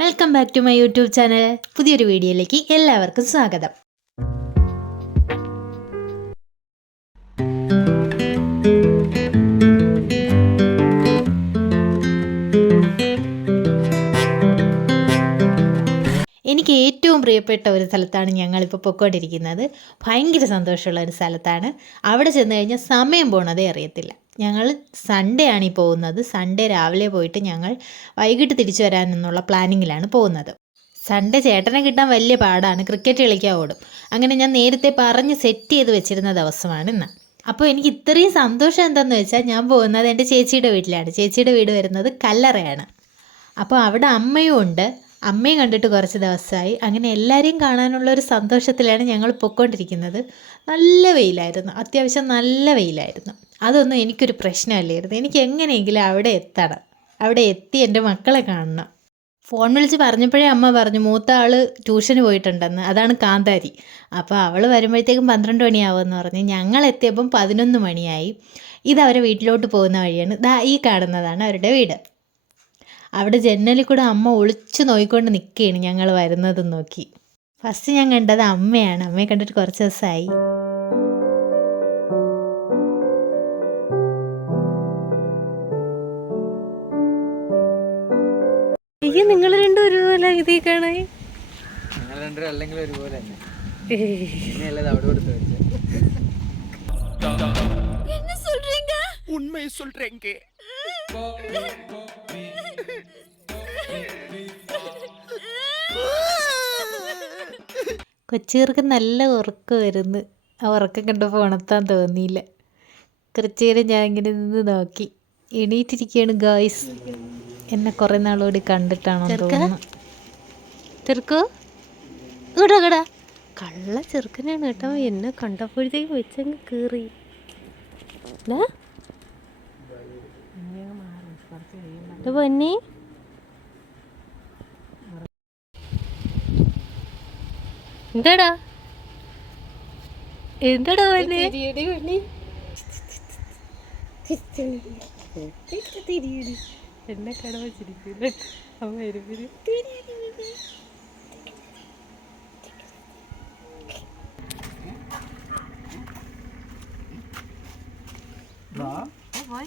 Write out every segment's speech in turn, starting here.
Welcome back to my YouTube channel. പുതിയൊരു വീഡിയോയിലേക്ക് എല്ലാവർക്കും സ്വാഗതം. എനിക്ക് ഏറ്റവും പ്രിയപ്പെട്ട ഒരു സ്ഥലത്താണ് ഞങ്ങളിപ്പോൾ പൊയ്ക്കൊണ്ടിരിക്കുന്നത്. ഭയങ്കര സന്തോഷമുള്ള ഒരു സ്ഥലത്താണ്. അവിടെ ചെന്ന് കഴിഞ്ഞാൽ സമയം പോണതേ അറിയത്തില്ല. ഞങ്ങൾ സൺഡേ ആണ് ഈ പോകുന്നത്. സൺഡേ രാവിലെ പോയിട്ട് ഞങ്ങൾ വൈകിട്ട് തിരിച്ചു വരാനെന്നുള്ള പ്ലാനിങ്ങിലാണ് പോകുന്നത്. സൺഡേ ചേട്ടനെ കിട്ടാൻ വലിയ പാടാണ്. ക്രിക്കറ്റ് കളിക്കാൻ ഓടും. അങ്ങനെ ഞാൻ നേരത്തെ പറഞ്ഞ് സെറ്റ് ചെയ്ത് വെച്ചിരുന്ന ദിവസമാണ് ഇന്ന്. അപ്പോൾ എനിക്ക് ഇത്രയും സന്തോഷം എന്താണെന്ന് വെച്ചാൽ ഞാൻ പോകുന്നത് എൻ്റെ ചേച്ചിയുടെ വീട്ടിലാണ്. ചേച്ചിയുടെ വീട് വരുന്നത് കല്ലറയാണ്. അപ്പോൾ അവിടെ അമ്മയും ഉണ്ട്. അമ്മയും കണ്ടിട്ട് കുറച്ച് ദിവസമായി. അങ്ങനെ എല്ലാവരെയും കാണാനുള്ള ഒരു സന്തോഷത്തിലാണ് ഞങ്ങൾ പൊയ്ക്കൊണ്ടിരിക്കുന്നത്. നല്ല വെയിലായിരുന്നു, അത്യാവശ്യം നല്ല വെയിലായിരുന്നു. അതൊന്നും എനിക്കൊരു പ്രശ്നമല്ലായിരുന്നു. എനിക്ക് എങ്ങനെയെങ്കിലും അവിടെ എത്തണം, അവിടെ എത്തി എൻ്റെ മക്കളെ കാണണം. ഫോൺ വിളിച്ച് പറഞ്ഞപ്പോഴേ അമ്മ പറഞ്ഞു മൂത്ത ആൾ ട്യൂഷന് പോയിട്ടുണ്ടെന്ന്. അതാണ് കാന്താരി. അപ്പോൾ അവൾ വരുമ്പോഴത്തേക്കും 12 മണിയാവുമെന്ന് പറഞ്ഞ്. ഞങ്ങൾ എത്തിയപ്പം 11 മണിയായി. ഇതവരെ വീട്ടിലോട്ട് പോകുന്ന വഴിയാണ്. ഈ കാണുന്നതാണ് അവരുടെ വീട്. അവിടെ ജനലിൽ കൂടെ അമ്മ ഒളിച്ചു നോക്കിക്കൊണ്ട് നിൽക്കുകയാണ് ഞങ്ങൾ വരുന്നതും നോക്കി. ഫസ്റ്റ് ഞാൻ കണ്ടത് അമ്മയാണ്. അമ്മയെ കണ്ടിട്ട് കുറച്ച് ദിവസമായി. നിങ്ങൾ രണ്ടും ഒരുപോലെ ഇതേ കാണാൻ കൊച്ചീർക്ക് നല്ല ഉറക്കം വരുന്നു. ആ ഉറക്കം കണ്ടപ്പോൾ ഉണർത്താൻ തോന്നിയില്ല. കുറച്ചു നേരം ഞാൻ ഇങ്ങനെ നിന്ന് നോക്കി. എണീറ്റിരിക്കുകയാണ് ഗായ്സ്. എന്നെ കുറേ നാളോടി കണ്ടിട്ടാണോ തോന്നുന്നു. ചെറുക്കോ ഇടാ കള്ള ചെറുക്കനാണ് കേട്ടോ. എന്നെ കണ്ടപ്പോഴത്തേക്കും വെച്ചങ്ങ് കീറി. പൊന്നി എന്താടാ പൊന്നെ എന്നെ കടവ ചിരിക്കില്ല. അമ്മ വരുമ്പോ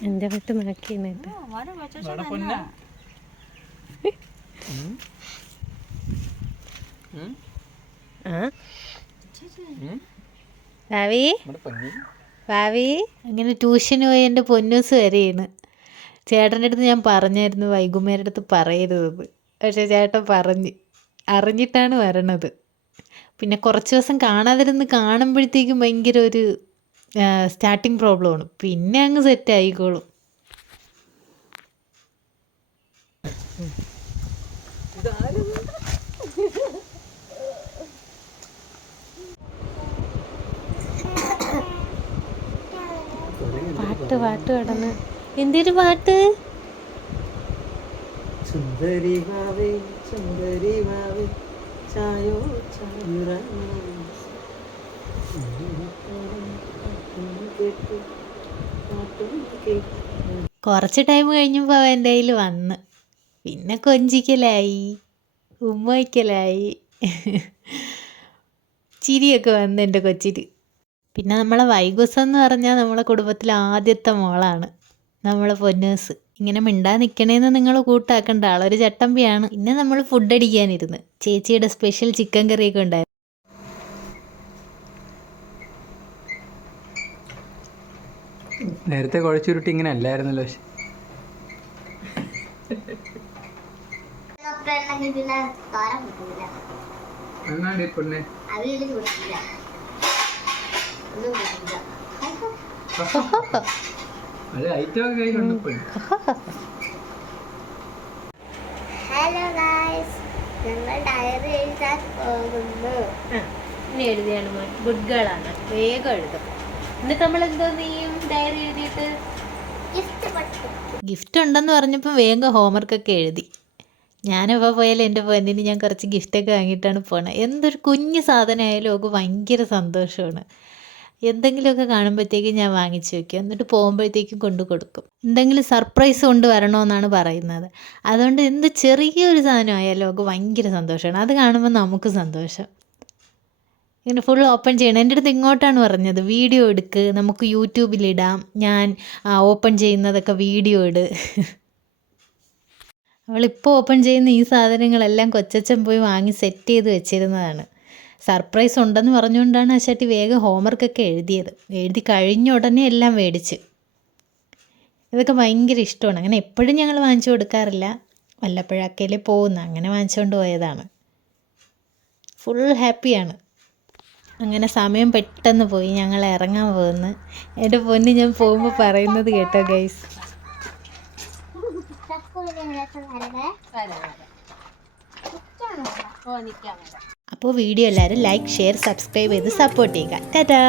എൻ്റെ വിട്ട് നാക്കിയിട്ട് ഭാവി അങ്ങനെ ട്യൂഷന് പോയി എൻ്റെ പൊന്നൂസ് വരെയാണ്. ചേട്ടൻ്റെ അടുത്ത് ഞാൻ പറഞ്ഞായിരുന്നു വൈകുന്നേരം അടുത്ത് പറയരുതെന്ന്. പക്ഷേ ചേട്ടൻ അറിഞ്ഞിട്ടാണ് വരണത്. പിന്നെ കുറച്ച് ദിവസം കാണാതിരുന്ന് കാണുമ്പോഴത്തേക്കും ഭയങ്കര ഒരു സ്റ്റാർട്ടിങ് പ്രോബ്ലമാണ്. പിന്നെ അങ്ങ് സെറ്റ് ആയിക്കോളും. പാട്ട് കടന്ന് എന്തൊരു പാട്ട്. സുന്ദരി ഭാവേ സുന്ദരി ഭാവേ ചായോ ചായുറ. കുറച്ച് ടൈം കഴിഞ്ഞപ്പോൾ അവൻ എൻ്റെ കയ്യിൽ വന്ന്. പിന്നെ കൊഞ്ചിക്കലായി, ഉമ്മ വയ്ക്കലായി, ചിരിയൊക്കെ വന്ന് എൻ്റെ കൊച്ചിന്. പിന്നെ നമ്മളെ വൈഗൂസ് എന്ന് പറഞ്ഞാൽ നമ്മളെ കുടുംബത്തിലെ ആദ്യത്തെ മോളാണ് നമ്മളെ പൊന്നൂസ്. ഇങ്ങനെ മിണ്ടാൻ നിൽക്കണേന്ന് നിങ്ങൾ കൂട്ടാക്കേണ്ട, ആളൊരു ചട്ടമ്പിയാണ്. പിന്നെ നമ്മൾ ഫുഡ് അടിക്കാനിരുന്ന്. ചേച്ചിയുടെ സ്പെഷ്യൽ ചിക്കൻ കറിയൊക്കെ ഉണ്ടായിരുന്നു. നേരത്തെ കുഴച്ചുരുട്ടി ഇങ്ങനെ അല്ലായിരുന്നല്ലോ. ഹലോ ഗൈസ്, ഞങ്ങൾ ഡയറി എഴുതാൻ പോകുന്നു. ഇനി എഴുതിയാണ് മോൻ, ഗുഡ് ഗേൾ ആണ്, വേഗം എഴുതും. എന്നിട്ട് നമ്മൾ എന്തോ ചെയ്യും? ഡയറി എഴുതിയിട്ട് ഗിഫ്റ്റ് ഉണ്ടെന്ന് പറഞ്ഞപ്പോൾ വേഗം ഹോംവർക്കൊക്കെ എഴുതി. ഞാനിപ്പോൾ പോയാലും എൻ്റെ പൊന്നിന് ഞാൻ കുറച്ച് ഗിഫ്റ്റൊക്കെ വാങ്ങിയിട്ടാണ് പോണത്. എന്തൊരു കുഞ്ഞു സാധനമായാലും ഒക്കെ ഭയങ്കര സന്തോഷമാണ്. എന്തെങ്കിലുമൊക്കെ കാണുമ്പോഴത്തേക്കും ഞാൻ വാങ്ങിച്ചു വയ്ക്കും, എന്നിട്ട് പോകുമ്പോഴത്തേക്കും കൊണ്ടു കൊടുക്കും. എന്തെങ്കിലും സർപ്രൈസ് കൊണ്ട് വരണമെന്നാണ് പറയുന്നത്. അതുകൊണ്ട് എന്ത് ചെറിയൊരു സാധനമായാലും അവൾക്ക് ഭയങ്കര സന്തോഷമാണ്. അത് കാണുമ്പോൾ നമുക്ക് സന്തോഷം. ഇങ്ങനെ ഫുൾ ഓപ്പൺ ചെയ്യണം. എൻ്റെ അടുത്ത് ഇങ്ങോട്ടാണ് പറഞ്ഞത്, വീഡിയോ എടുക്ക്, നമുക്ക് യൂട്യൂബിലിടാം, ഞാൻ ഓപ്പൺ ചെയ്യുന്നതൊക്കെ വീഡിയോ ഇട്. അവളിപ്പോൾ ഓപ്പൺ ചെയ്യുന്ന ഈ സാധനങ്ങളെല്ലാം കൊച്ചച്ഛൻ പോയി വാങ്ങി സെറ്റ് ചെയ്ത് വെച്ചിരുന്നതാണ്. സർപ്രൈസ് ഉണ്ടെന്ന് പറഞ്ഞുകൊണ്ടാണ് ആശാട്ടി വേഗം ഹോംവർക്കൊക്കെ എഴുതിയത്. എഴുതി കഴിഞ്ഞ ഉടനെ എല്ലാം മേടിച്ച്. ഇതൊക്കെ ഭയങ്കര ഇഷ്ടമാണ്. അങ്ങനെ എപ്പോഴും ഞങ്ങൾ വാങ്ങിച്ചു കൊടുക്കാറില്ല, വല്ലപ്പോഴൊക്കെയല്ലേ പോകുന്ന, അങ്ങനെ വാങ്ങിച്ചുകൊണ്ട് പോയതാണ്. ഫുൾ ഹാപ്പിയാണ്. അങ്ങനെ സമയം പെട്ടെന്ന് പോയി, ഞങ്ങൾ ഇറങ്ങാൻ പോകുന്നു. എൻ്റെ പൊന്ന്, ഞാൻ പോകുമ്പോൾ പറയുന്നത് കേട്ടോ ഗൈസ്. അപ്പോൾ വീഡിയോ എല്ലാവരും ലൈക്ക്, ഷെയർ, സബ്സ്ക്രൈബ് ചെയ്ത് സപ്പോർട്ട് ചെയ്യുക. ടാറ്റാ.